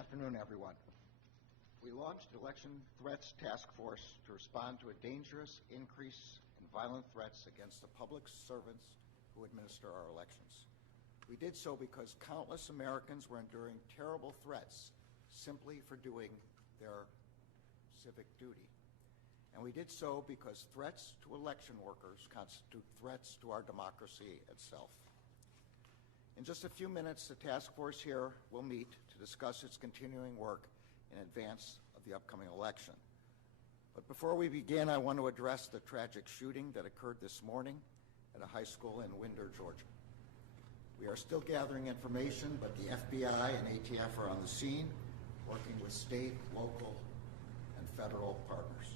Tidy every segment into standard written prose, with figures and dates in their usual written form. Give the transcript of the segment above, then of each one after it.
afternoon, everyone. We launched the Election Threats Task Force to respond to a dangerous increase in violent threats against the public servants who administer our elections. We did so because countless Americans were enduring terrible threats simply for doing their civic duty. And we did so because threats to election workers constitute threats to our democracy itself. In just a few minutes, the task force here will meet to discuss its continuing work in advance of the upcoming election. But before we begin, I want to address the tragic shooting that occurred this morning at a high school in Winder, Georgia. We are still gathering information, but the FBI and ATF are on the scene, working with state, local, and federal partners.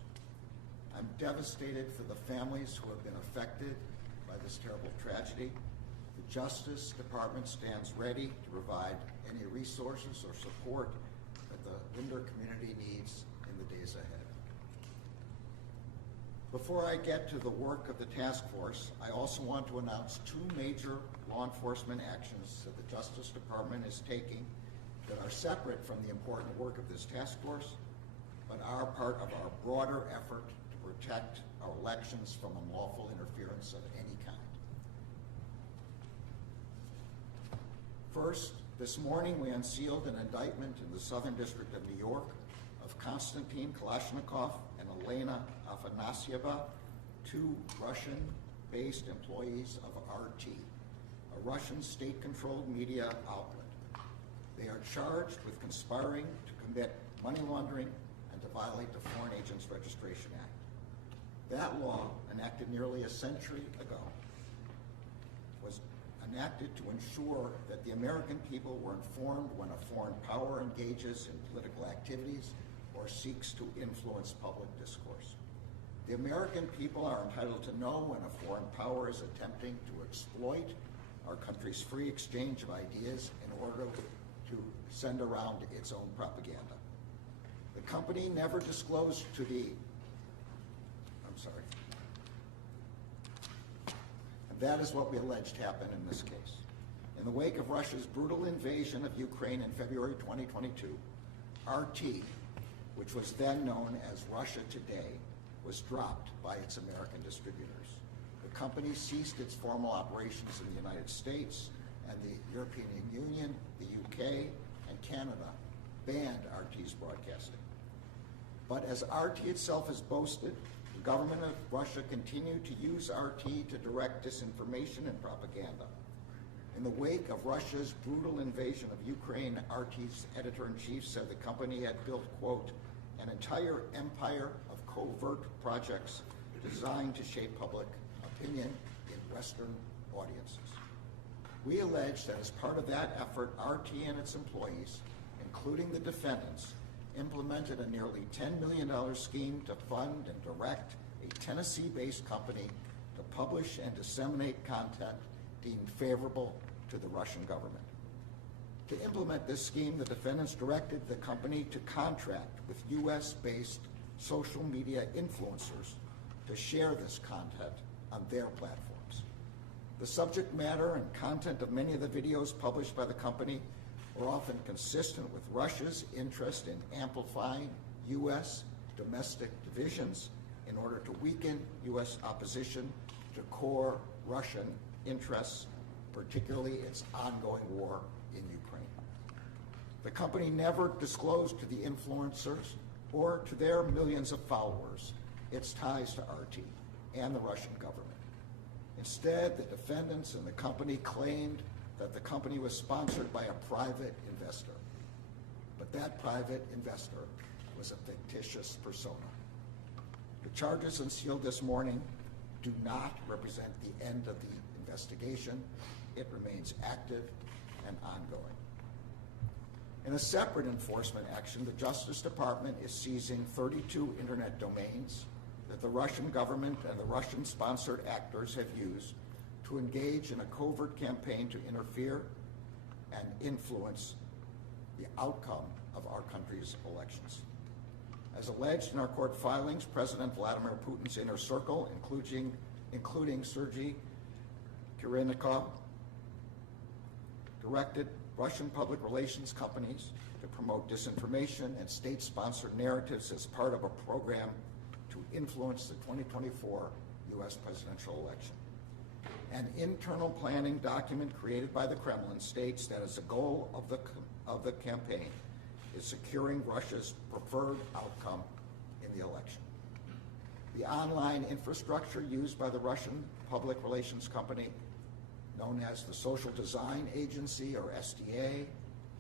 I'm devastated for the families who have been affected by this terrible tragedy. The Justice Department stands ready to provide any resources or support that the Winder community needs in the days ahead. Before I get to the work of the task force, I also want to announce two major law enforcement actions that the Justice Department is taking that are separate from the important work of this task force, but are part of our broader effort to protect our elections from unlawful interference of any kind. First, this morning we unsealed an indictment in the Southern District of New York of Konstantin Kalashnikov and Elena Afanasieva, two Russian-based employees of RT, a Russian state-controlled media outlet. They are charged with conspiring to commit money laundering and to violate the Foreign Agents Registration Act. That law, enacted nearly a century ago, was enacted to ensure that the American people were informed when a foreign power engages in political activities or seeks to influence public discourse. The American people are entitled to know when a foreign power is attempting to exploit our country's free exchange of ideas in order to send around its own propaganda. The company never disclosed to the, And that is what we alleged happened in this case. In the wake of Russia's brutal invasion of Ukraine in February 2022, RT, which was then known as Russia Today, was dropped by its American distributors. The company ceased its formal operations in the United States, and the European Union, the UK, and Canada banned RT's broadcasting. But as RT itself has boasted, the government of Russia continued to use RT to direct disinformation and propaganda. In the wake of Russia's brutal invasion of Ukraine, RT's editor-in-chief said the company had built, quote, an entire empire of covert projects designed to shape public opinion in Western audiences. We allege that as part of that effort, RT and its employees, including the defendants, implemented a nearly $10 million scheme to fund and direct a Tennessee-based company to publish and disseminate content deemed favorable to the Russian government. To implement this scheme, the defendants directed the company to contract with U.S.-based social media influencers to share this content on their platforms. The subject matter and content of many of the videos published by the company were often consistent with Russia's interest in amplifying U.S. domestic divisions in order to weaken U.S. opposition to core Russian interests, particularly its ongoing war in Ukraine. The company never disclosed to the influencers or to their millions of followers its ties to RT and the Russian government. Instead, the defendants and the company claimed that the company was sponsored by a private investor. But that private investor was a fictitious persona. The charges unsealed this morning do not represent the end of the investigation. It remains active and ongoing. In a separate enforcement action, the Justice Department is seizing 32 internet domains that the Russian government and the Russian-sponsored actors have used to engage in a covert campaign to interfere and influence the outcome of our country's elections. As alleged in our court filings, President Vladimir Putin's inner circle, including Sergei Kirilnikov, directed Russian public relations companies to promote disinformation and state-sponsored narratives as part of a program to influence the 2024 U.S. presidential election. An internal planning document created by the Kremlin states that as a goal of the campaign is securing Russia's preferred outcome in the election. The online infrastructure used by the Russian public relations company, known as the Social Design Agency, or SDA,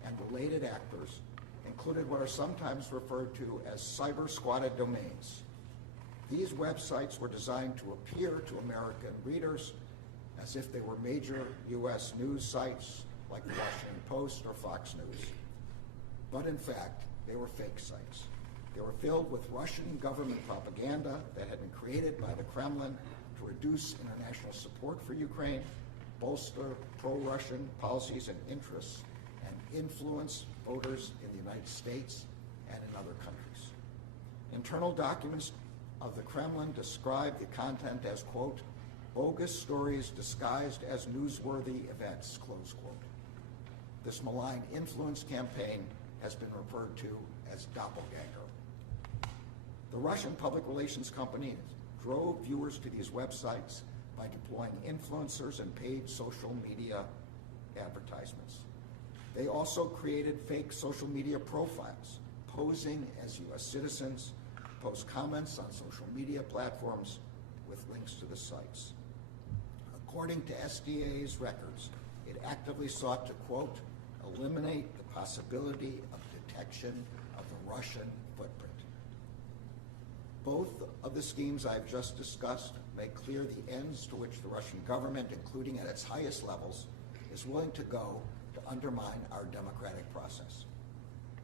and related actors, included what are sometimes referred to as cyber-squatted domains. These websites were designed to appear to American readers as if they were major U.S. news sites like the Washington Post or Fox News. But in fact, they were fake sites. They were filled with Russian government propaganda that had been created by the Kremlin to reduce international support for Ukraine, bolster pro-Russian policies and interests, and influence voters in the United States and in other countries. Internal documents of the Kremlin describe the content as, quote, bogus stories disguised as newsworthy events, close quote. This malign influence campaign has been referred to as doppelganger. The Russian public relations company drove viewers to these websites by deploying influencers and paid social media advertisements. They also created fake social media profiles, posing as U.S. citizens, post comments on social media platforms with links to the sites. According to SDA's records, it actively sought to, quote, eliminate the possibility of detection of the Russian footprint. Both of the schemes I've just discussed make clear the ends to which the Russian government, including at its highest levels, is willing to go to undermine our democratic process.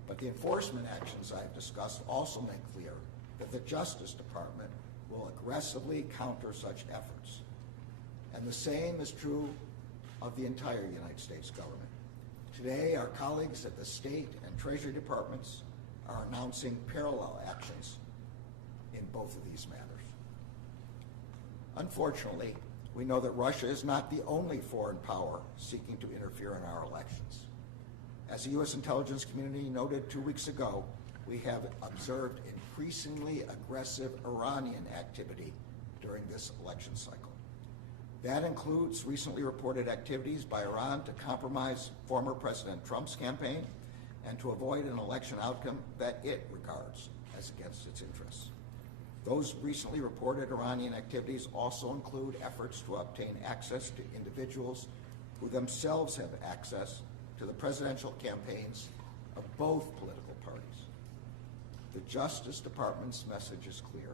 But the enforcement actions I've discussed also make clear that the Justice Department will aggressively counter such efforts. And the same is true of the entire United States government. Today, our colleagues at the State and Treasury Departments are announcing parallel actions in both of these matters. Unfortunately, we know that Russia is not the only foreign power seeking to interfere in our elections. As the U.S. intelligence community noted 2 weeks ago, we have observed increasingly aggressive Iranian activity during this election cycle. That includes recently reported activities by Iran to compromise former President Trump's campaign and to avoid an election outcome that it regards as against its interests. Those recently reported Iranian activities also include efforts to obtain access to individuals who themselves have access to the presidential campaigns of both political parties. The Justice Department's message is clear.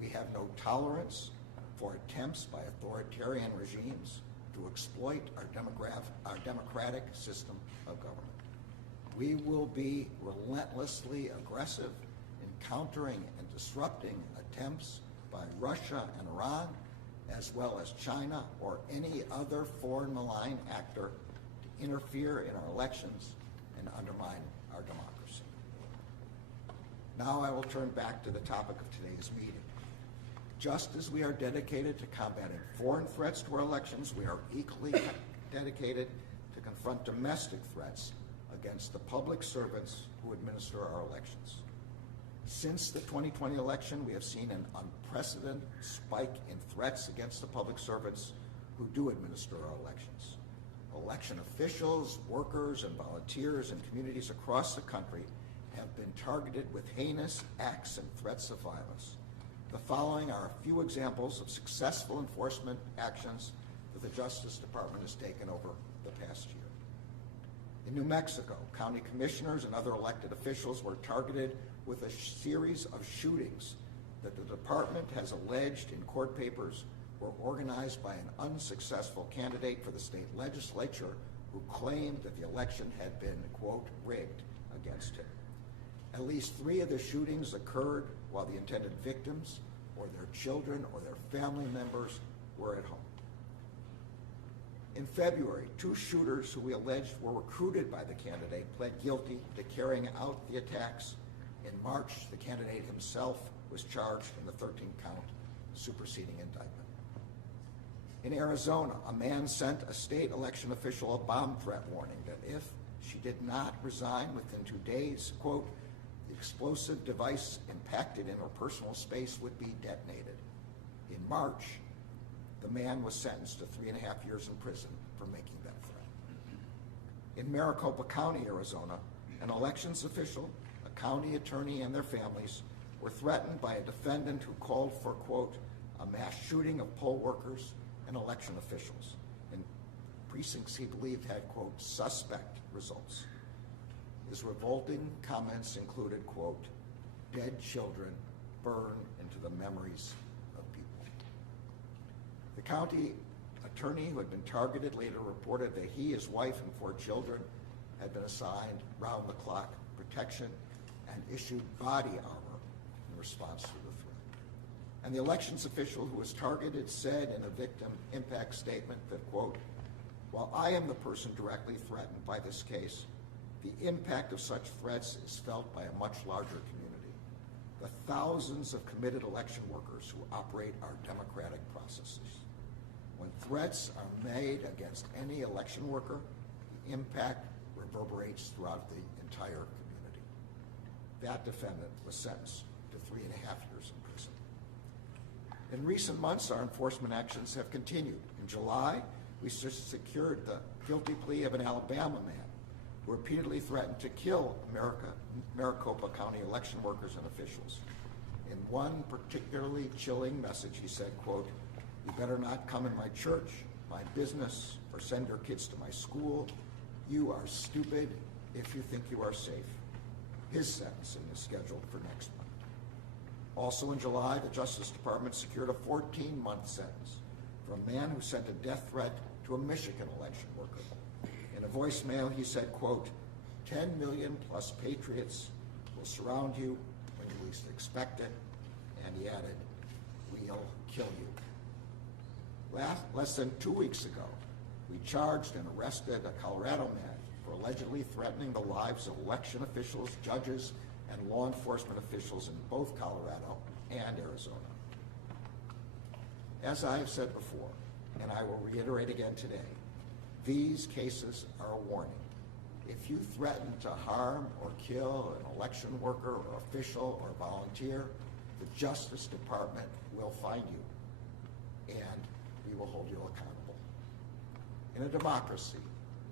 We have no tolerance for attempts by authoritarian regimes to exploit our democratic system of government. We will be relentlessly aggressive in countering and disrupting attempts by Russia and Iran, as well as China or any other foreign malign actor to interfere in our elections and undermine our democracy. Now I will turn back to the topic of today's meeting. Just as we are dedicated to combating foreign threats to our elections, we are equally dedicated to confront domestic threats against the public servants who administer our elections. Since the 2020 election, we have seen an unprecedented spike in threats against the public servants who do administer our elections. Election officials, workers, and volunteers in communities across the country have been targeted with heinous acts and threats of violence. The following are a few examples of successful enforcement actions that the Justice Department has taken over the past year. In New Mexico, county commissioners and other elected officials were targeted with a series of shootings that the department has alleged in court papers were organized by an unsuccessful candidate for the state legislature who claimed that the election had been, quote, rigged against him. At least 3 of the shootings occurred while the intended victims or their children or their family members were at home. In February, 2 shooters who we alleged were recruited by the candidate pled guilty to carrying out the attacks. In March, the candidate himself was charged in the 13-count superseding indictment. In Arizona, a man sent a state election official a bomb threat warning that if she did not resign within 2 days, quote, the explosive device impacted in her personal space would be detonated. In March, the man was sentenced to 3.5 years in prison for making that threat. In Maricopa County, Arizona, an elections official, a county attorney, and their families were threatened by a defendant who called for, quote, a mass shooting of poll workers and election officials in precincts he believed had, quote, suspect results. His revolting comments included, quote, dead children burn into the memories of people. The county attorney who had been targeted later reported that he, his wife, and 4 children had been assigned round-the-clock protection and issued body armor in response to the threat. And the elections official who was targeted said in a victim impact statement that, quote, while I am the person directly threatened by this case, the impact of such threats is felt by a much larger community, the thousands of committed election workers who operate our democratic processes. When threats are made against any election worker, the impact reverberates throughout the entire community. That defendant was sentenced to 3.5 years in prison. In recent months, our enforcement actions have continued. In July, we secured the guilty plea of an Alabama man who repeatedly threatened to kill Maricopa County election workers and officials. In one particularly chilling message, he said, quote, you better not come in my church, my business, or send your kids to my school. You are stupid if you think you are safe. His sentencing is scheduled for next month. Also in July, the Justice Department secured a 14-month sentence for a man who sent a death threat to a Michigan election worker. In a voicemail, he said, quote, 10 million plus patriots will surround you when you least expect it, and he added, we'll kill you. Less than 2 weeks ago, we charged and arrested a Colorado man for allegedly threatening the lives of election officials, judges, and law enforcement officials in both Colorado and Arizona. As I have said before, and I will reiterate again today, these cases are a warning. If you threaten to harm or kill an election worker or official or volunteer, the Justice Department will find you, and we will hold you accountable. In a democracy,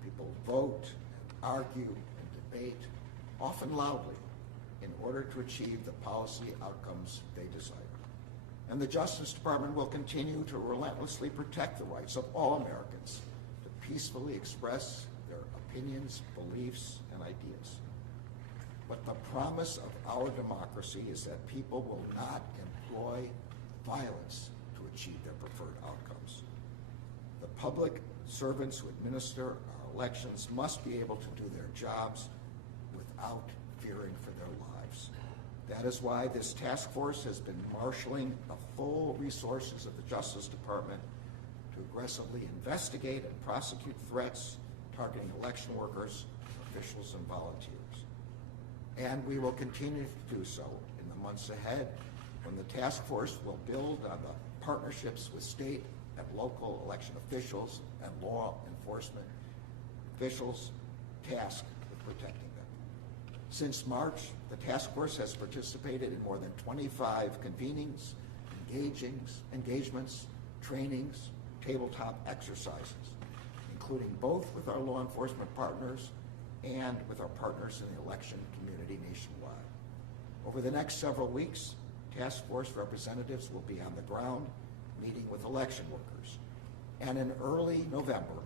people vote and argue and debate, often loudly, in order to achieve the policy outcomes they desire. And the Justice Department will continue to relentlessly protect the rights of all Americans to peacefully express their opinions, beliefs, and ideas. But the promise of our democracy is that people will not employ violence to achieve their preferred outcomes. The public servants who administer our elections must be able to do their jobs without fearing for their lives. That is why this task force has been marshaling the full resources of the Justice Department to aggressively investigate and prosecute threats targeting election workers, officials, and volunteers. And we will continue to do so in the months ahead, when the task force will build on the partnerships with state and local election officials and law enforcement officials tasked with protecting them. Since March, the task force has participated in more than 25 convenings, engagements, trainings, tabletop exercises, including both with our law enforcement partners and with our partners in the election community nationwide. Over the next several weeks, task force representatives will be on the ground meeting with election workers. And in early November,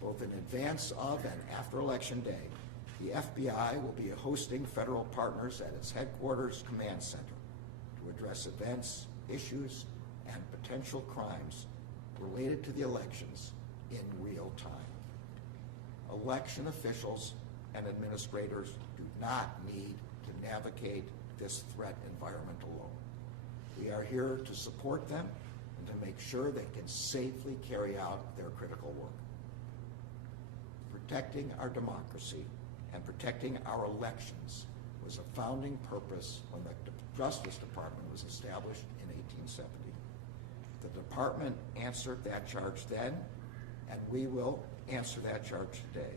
both in advance of and after Election Day, the FBI will be hosting federal partners at its headquarters command center to address events, issues, and potential crimes related to the elections in real time. Election officials and administrators do not need to navigate this threat environment alone. We are here to support them and to make sure they can safely carry out their critical work. Protecting our democracy and protecting our elections was a founding purpose when the Justice Department was established in 1870. The department answered that charge then, and we will answer that charge today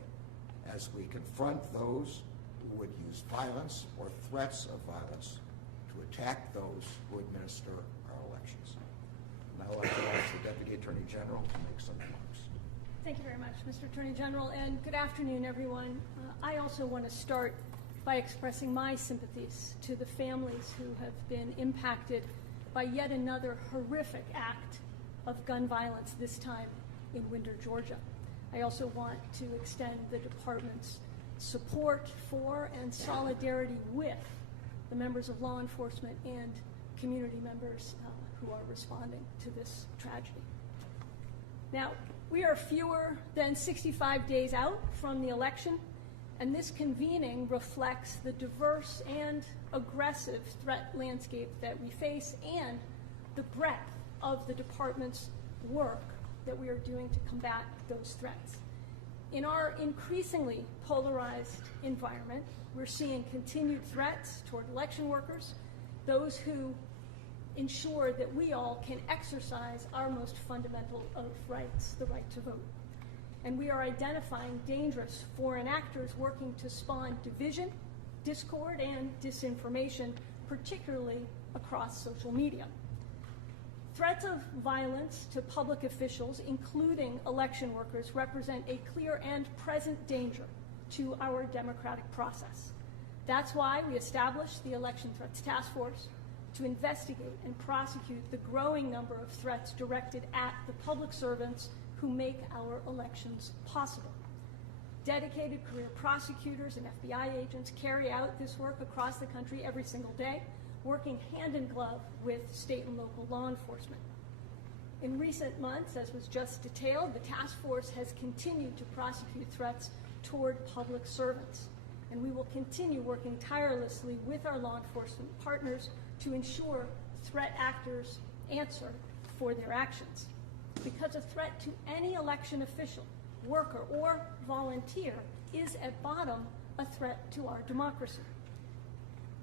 as we confront those who would use violence or threats of violence to attack those who administer our elections. Now I'd like to ask the Deputy Attorney General to make some remarks. Thank you very much, Mr. Attorney General, and good afternoon, everyone. I also want to start by expressing my sympathies to the families who have been impacted by yet another horrific act of gun violence, this time in Winder, Georgia. I also want to extend the department's support for and solidarity with the members of law enforcement and community members who are responding to this tragedy. Now, we are fewer than 65 days out from the election, and this convening reflects the diverse and aggressive threat landscape that we face and the breadth of the department's work that we are doing to combat those threats. In our increasingly polarized environment, we're seeing continued threats toward election workers, those who ensure that we all can exercise our most fundamental of rights, the right to vote. And we are identifying dangerous foreign actors working to spawn division, discord, and disinformation, particularly across social media. Threats of violence to public officials, including election workers, represent a clear and present danger to our democratic process. That's why we established the Election Threats Task Force to investigate and prosecute the growing number of threats directed at the public servants who make our elections possible. Dedicated career prosecutors and FBI agents carry out this work across the country every single day, working hand in glove with state and local law enforcement. In recent months, as was just detailed, the task force has continued to prosecute threats toward public servants, and we will continue working tirelessly with our law enforcement partners to ensure threat actors answer for their actions. Because a threat to any election official, worker, or volunteer is at bottom a threat to our democracy.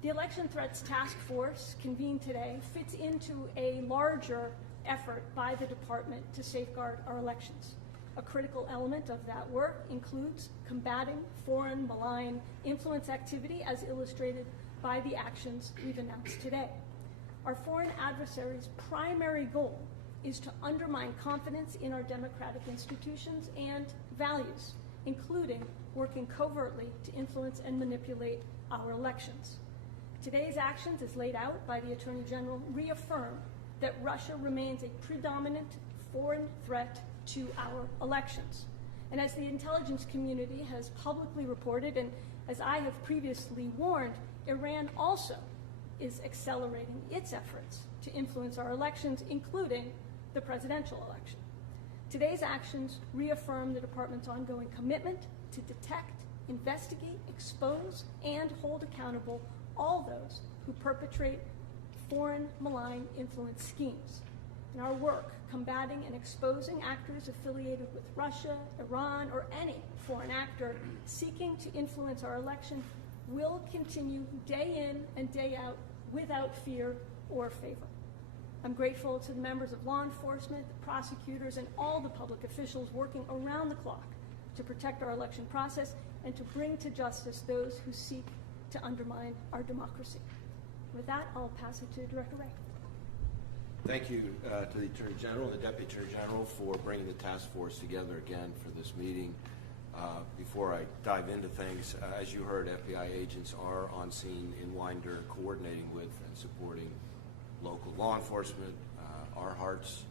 The Election Threats Task Force convened today fits into a larger effort by the department to safeguard our elections. A critical element of that work includes combating foreign malign influence activity as illustrated by the actions we've announced today. Our foreign adversaries' primary goal is to undermine confidence in our democratic institutions and values, including working covertly to influence and manipulate our elections. Today's actions, as laid out by the Attorney General, reaffirm that Russia remains a predominant foreign threat to our elections. And as the intelligence community has publicly reported, and as I have previously warned, Iran also is accelerating its efforts to influence our elections, including the presidential election. Today's actions reaffirm the department's ongoing commitment to detect, investigate, expose, and hold accountable all those who perpetrate foreign malign influence schemes. In our work combating and exposing actors affiliated with Russia, Iran, or any foreign actor seeking to influence our election will continue day in and day out without fear or favor. I'm grateful to the members of law enforcement, the prosecutors, and all the public officials working around the clock to protect our election process and to bring to justice those who seek to undermine our democracy. With that, I'll pass it to Director Wray. Thank you to the Attorney General and the Deputy Attorney General for bringing the task force together again for this meeting. Before I dive into things, as you heard, FBI agents are on scene in Winder coordinating with and supporting local law enforcement. Our hearts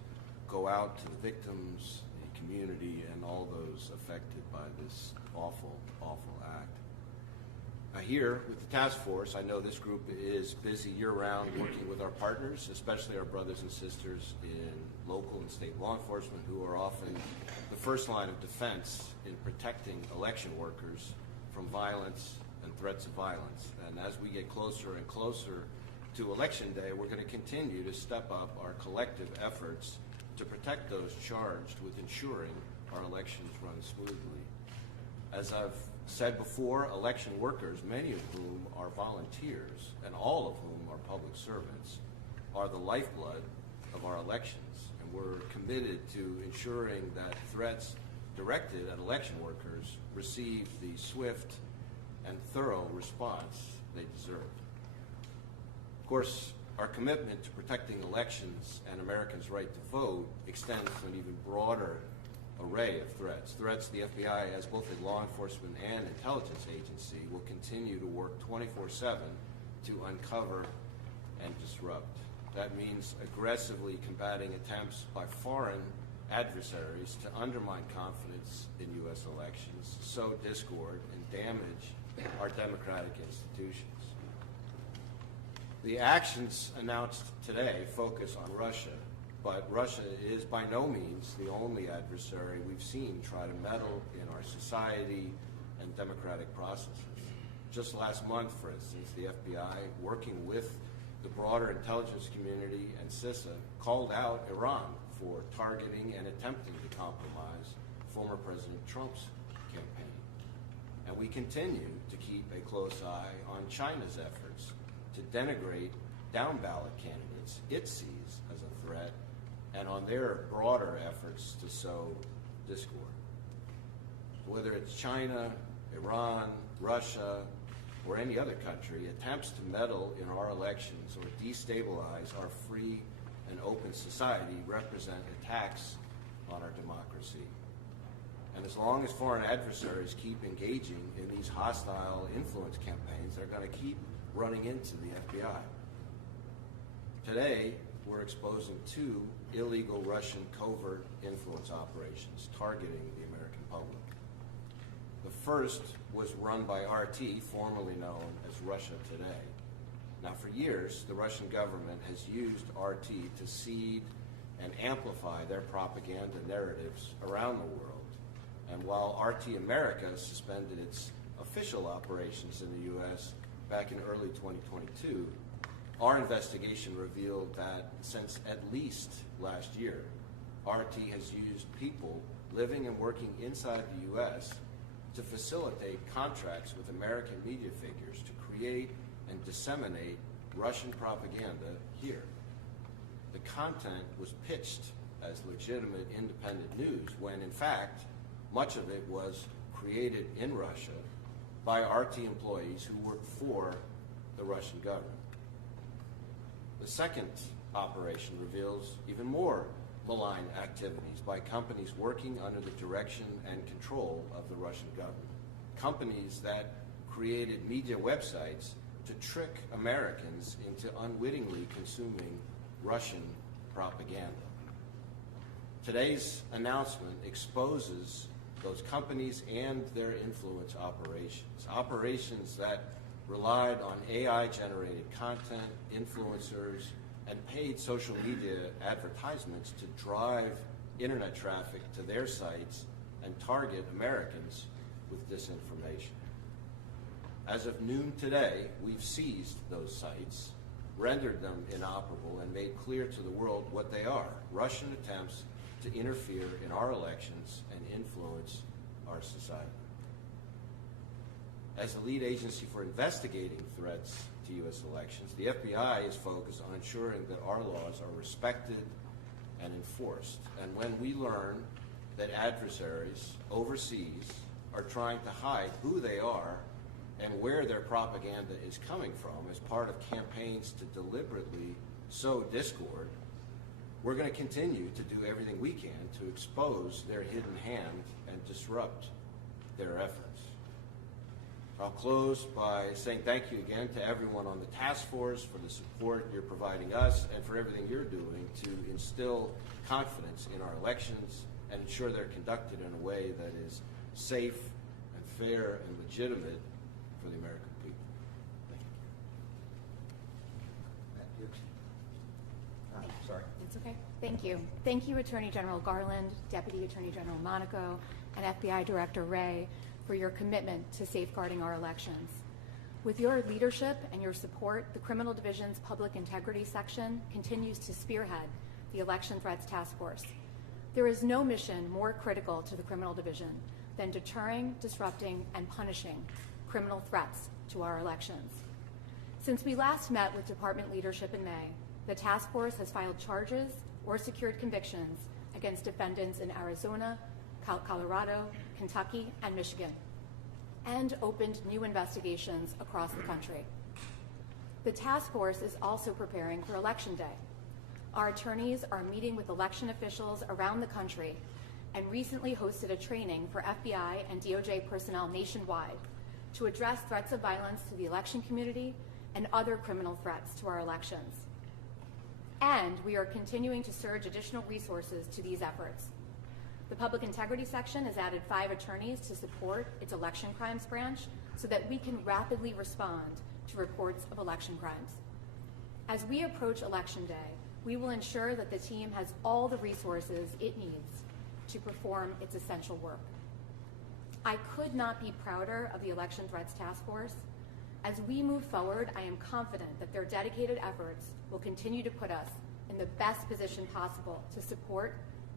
go out to the victims, the community, and all those affected by this awful, awful act. Here with the task force, I know this group is busy year-round working with our partners, especially our brothers and sisters in local and state law enforcement, who are often the first line of defense in protecting election workers from violence and threats of violence. And as we get closer and closer to Election Day, we're going to continue to step up our collective efforts to protect those charged with ensuring our elections run smoothly. As I've said before, election workers, many of whom are volunteers and all of whom are public servants, are the lifeblood of our elections. And and we're committed to ensuring that threats directed at election workers receive the swift and thorough response they deserve. Of course, our commitment to protecting elections and Americans' right to vote extends to an even broader array of threats. Threats the FBI, as both a law enforcement and intelligence agency, will continue to work 24/7 to uncover and disrupt. That means aggressively combating attempts by foreign adversaries to undermine confidence in U.S. elections, sow discord, and damage our democratic institutions. The actions announced today focus on Russia, but Russia is by no means the only adversary we've seen try to meddle in our society and democratic processes. Just last month, for instance, the FBI, working with the broader intelligence community and CISA, called out Iran for targeting and attempting to compromise former President Trump's campaign. And we continue to keep a close eye on China's efforts to denigrate down-ballot candidates it sees as a threat, and on their broader efforts to sow discord. Whether it's China, Iran, Russia, or any other country, attempts to meddle in our elections or destabilize our free and open society represent attacks on our democracy. And as long as foreign adversaries keep engaging in these hostile influence campaigns, they're going to keep running into the FBI. Today, we're exposing 2 illegal Russian covert influence operations targeting the American public. The first was run by RT, formerly known as Russia Today. Now, for years, the Russian government has used RT to seed and amplify their propaganda narratives around the world. And while RT America suspended its official operations in the U.S. back in early 2022, our investigation revealed that since at least last year, RT has used people living and working inside the U.S. to facilitate contracts with American media figures to create and disseminate Russian propaganda here. The content was pitched as legitimate independent news when, in fact, much of it was created in Russia by RT employees who worked for the Russian government. The second operation reveals even more malign activities by companies working under the direction and control of the Russian government. Companies that created media websites to trick Americans into unwittingly consuming Russian propaganda. Today's announcement exposes those companies and their influence operations that relied on AI-generated content, influencers, and paid social media advertisements to drive internet traffic to their sites and target Americans with disinformation. As of noon today, we've seized those sites, rendered them inoperable, and made clear to the world what they are: Russian attempts to interfere in our elections and influence our society. As the lead agency for investigating threats to U.S. elections, the FBI is focused on ensuring that our laws are respected and enforced. And when we learn that adversaries overseas are trying to hide who they are and where their propaganda is coming from as part of campaigns to deliberately sow discord, we're going to continue to do everything we can to expose their hidden hand and disrupt their efforts. I'll close by saying thank you again to everyone on the task force for the support you're providing us and for everything you're doing to instill confidence in our elections and ensure they're conducted in a way that is safe and fair and legitimate for the American people. Thank you. Sorry. It's okay. Thank you. Thank you, Attorney General Garland, Deputy Attorney General Monaco, and FBI Director Wray for your commitment to safeguarding our elections. With your leadership and your support, the Criminal Division's Public Integrity Section continues to spearhead the Election Threats Task Force. There is no mission more critical to the Criminal Division than deterring, disrupting, and punishing criminal threats to our elections. Since we last met with department leadership in May, the task force has filed charges or secured convictions against defendants in Arizona, Colorado, Kentucky, and Michigan, and opened new investigations across the country. The task force is also preparing for Election Day. Our attorneys are meeting with election officials around the country and recently hosted a training for FBI and DOJ personnel nationwide to address threats of violence to the election community and other criminal threats to our elections. And we are continuing to surge additional resources to these efforts. The Public Integrity Section has added 5 attorneys to support its election crimes branch so that we can rapidly respond to reports of election crimes. As we approach Election Day, we will ensure that the team has all the resources it needs to perform its essential work. I could not be prouder of the Election Threats Task Force. As we move forward, I am confident that their dedicated efforts will continue to put us in the best position possible to support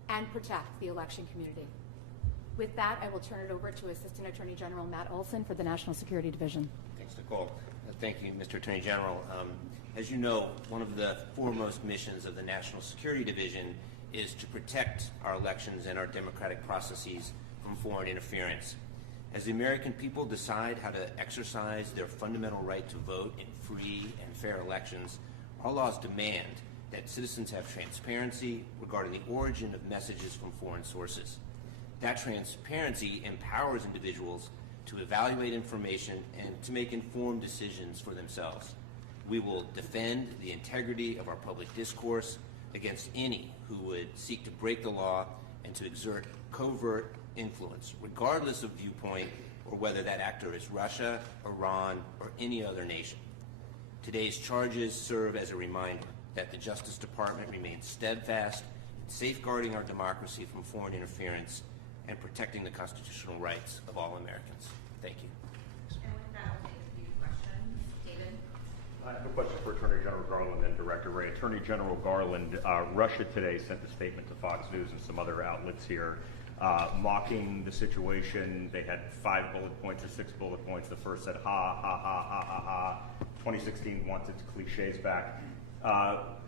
and protect the election community. With that, I will turn it over to Assistant Attorney General Matt Olson for the National Security Division. Thanks, Nicole. Thank you, Mr. Attorney General. As you know, one of the foremost missions of the National Security Division is to protect our elections and our democratic processes from foreign interference. As the American people decide how to exercise their fundamental right to vote in free and fair elections, our laws demand that citizens have transparency regarding the origin of messages from foreign sources. That transparency empowers individuals to evaluate information and to make informed decisions for themselves. We will defend the integrity of our public discourse against any who would seek to break the law and to exert covert influence, regardless of viewpoint or whether that actor is Russia, Iran, or any other nation. Today's charges serve as a reminder that the Justice Department remains steadfast in safeguarding our democracy from foreign interference and protecting the constitutional rights of all Americans. Thank you. And with that, we'll take a few questions. David? I have a question for Attorney General Garland and Director Wray. Attorney General Garland, Russia today sent a statement to Fox News and some other outlets here mocking the situation. They had 5 bullet points or 6 bullet points. The first said, ha, ha, ha, ha, ha, ha. 2016 wants its cliches back.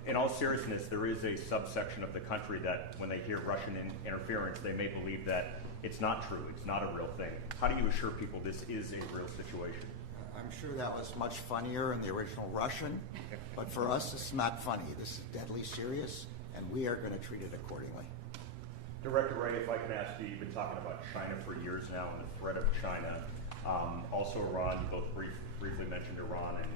In all seriousness, there is a subsection of the country that when they hear Russian interference, they may believe that it's not true, it's not a real thing. How do you assure people this is a real situation? I'm sure that was much funnier in the original Russian, but for us, this is not funny. This is deadly serious, and we are going to treat it accordingly. Director Wray, if I can ask you, you've been talking about China for years now and the threat of China. Also Iran, you both briefly mentioned Iran and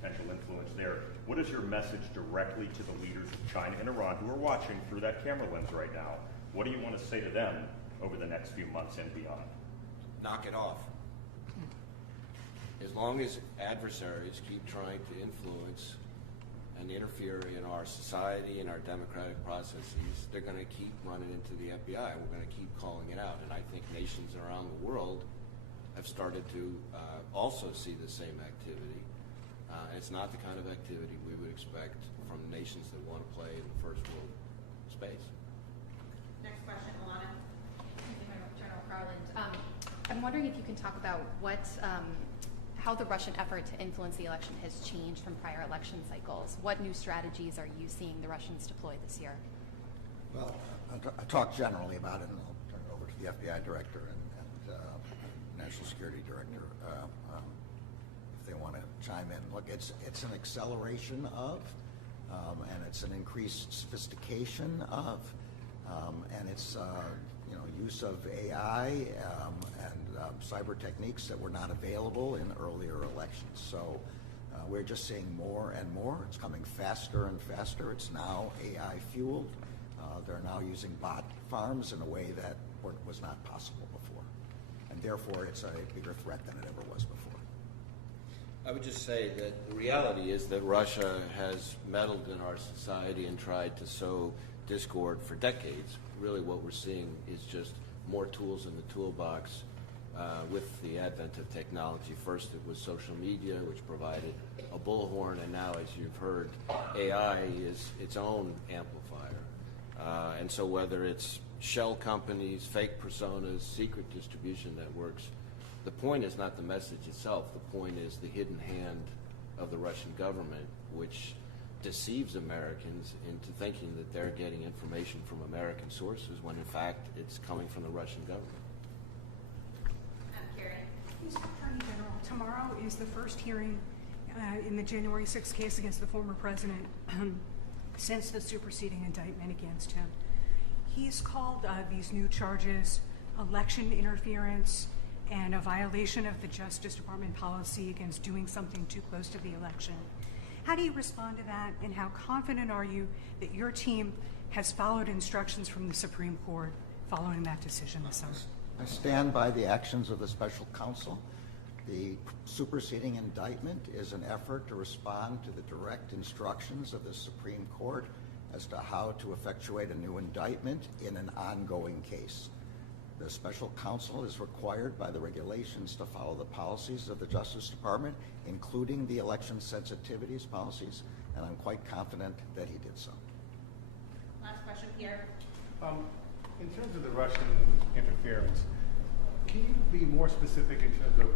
potential influence there. What is your message directly to the leaders of China and Iran who are watching through that camera lens right now? What do you want to say to them over the next few months and beyond? Knock it off. As long as adversaries keep trying to influence and interfere in our society and our democratic processes, they're going to keep running into the FBI. We're going to keep calling it out. And I think nations around the world have started to also see the same activity. It's not the kind of activity we would expect from nations that want to play in the first world space. Next question, Alana. Thank you, General Garland. I'm wondering if you can talk about how the Russian effort to influence the election has changed from prior election cycles. What new strategies are you seeing the Russians deploy this year? Well, I'll talk generally about it, and I'll turn it over to the FBI Director and National Security Director if they want to chime in. Look, it's an acceleration of, and it's an increased sophistication of, and it's use of AI and cyber techniques that were not available in earlier elections. So we're just seeing more and more. It's coming faster and faster. It's now AI fueled. They're now using bot farms in a way that was not possible before. And therefore, it's a bigger threat than it ever was before. I would just say that the reality is that Russia has meddled in our society and tried to sow discord for decades. Really what we're seeing is just more tools in the toolbox with the advent of technology. First it was social media, which provided a bullhorn, and now, as you've heard, AI is its own amplifier. And so whether it's shell companies, fake personas, secret distribution networks, the point is not the message itself. The point is the hidden hand of the Russian government, which deceives Americans into thinking that they're getting information from American sources when in fact it's coming from the Russian government. Carrie. Mr. Attorney General, tomorrow is the first hearing in the January 6th case against the former president since the superseding indictment against him. He's called these new charges election interference and a violation of the Justice Department policy against doing something too close to the election. How do you respond to that, and how confident are you that your team has followed instructions from the Supreme Court following that decision this summer? I stand by the actions of the special counsel. The superseding indictment is an effort to respond to the direct instructions of the Supreme Court as to how to effectuate a new indictment in an ongoing case. The special counsel is required by the regulations to follow the policies of the Justice Department, including the election sensitivities policies, and I'm quite confident that he did so. Last question, Pierre. In terms of the Russian interference, can you be more specific in terms of,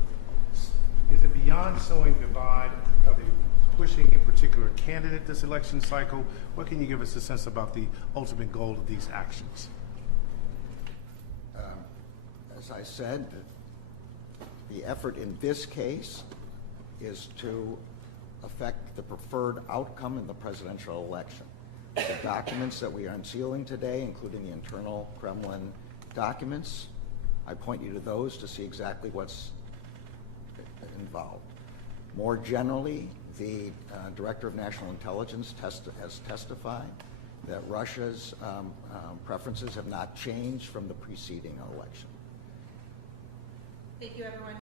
is it beyond sowing divide? Are they pushing a particular candidate this election cycle? What can you give us a sense about the ultimate goal of these actions? As I said, the effort in this case is to affect the preferred outcome in the presidential election. The documents that we are unsealing today, including the internal Kremlin documents, I point you to those to see exactly what's involved. More generally, the Director of National Intelligence has testified that Russia's preferences have not changed from the preceding election. Thank you, everyone.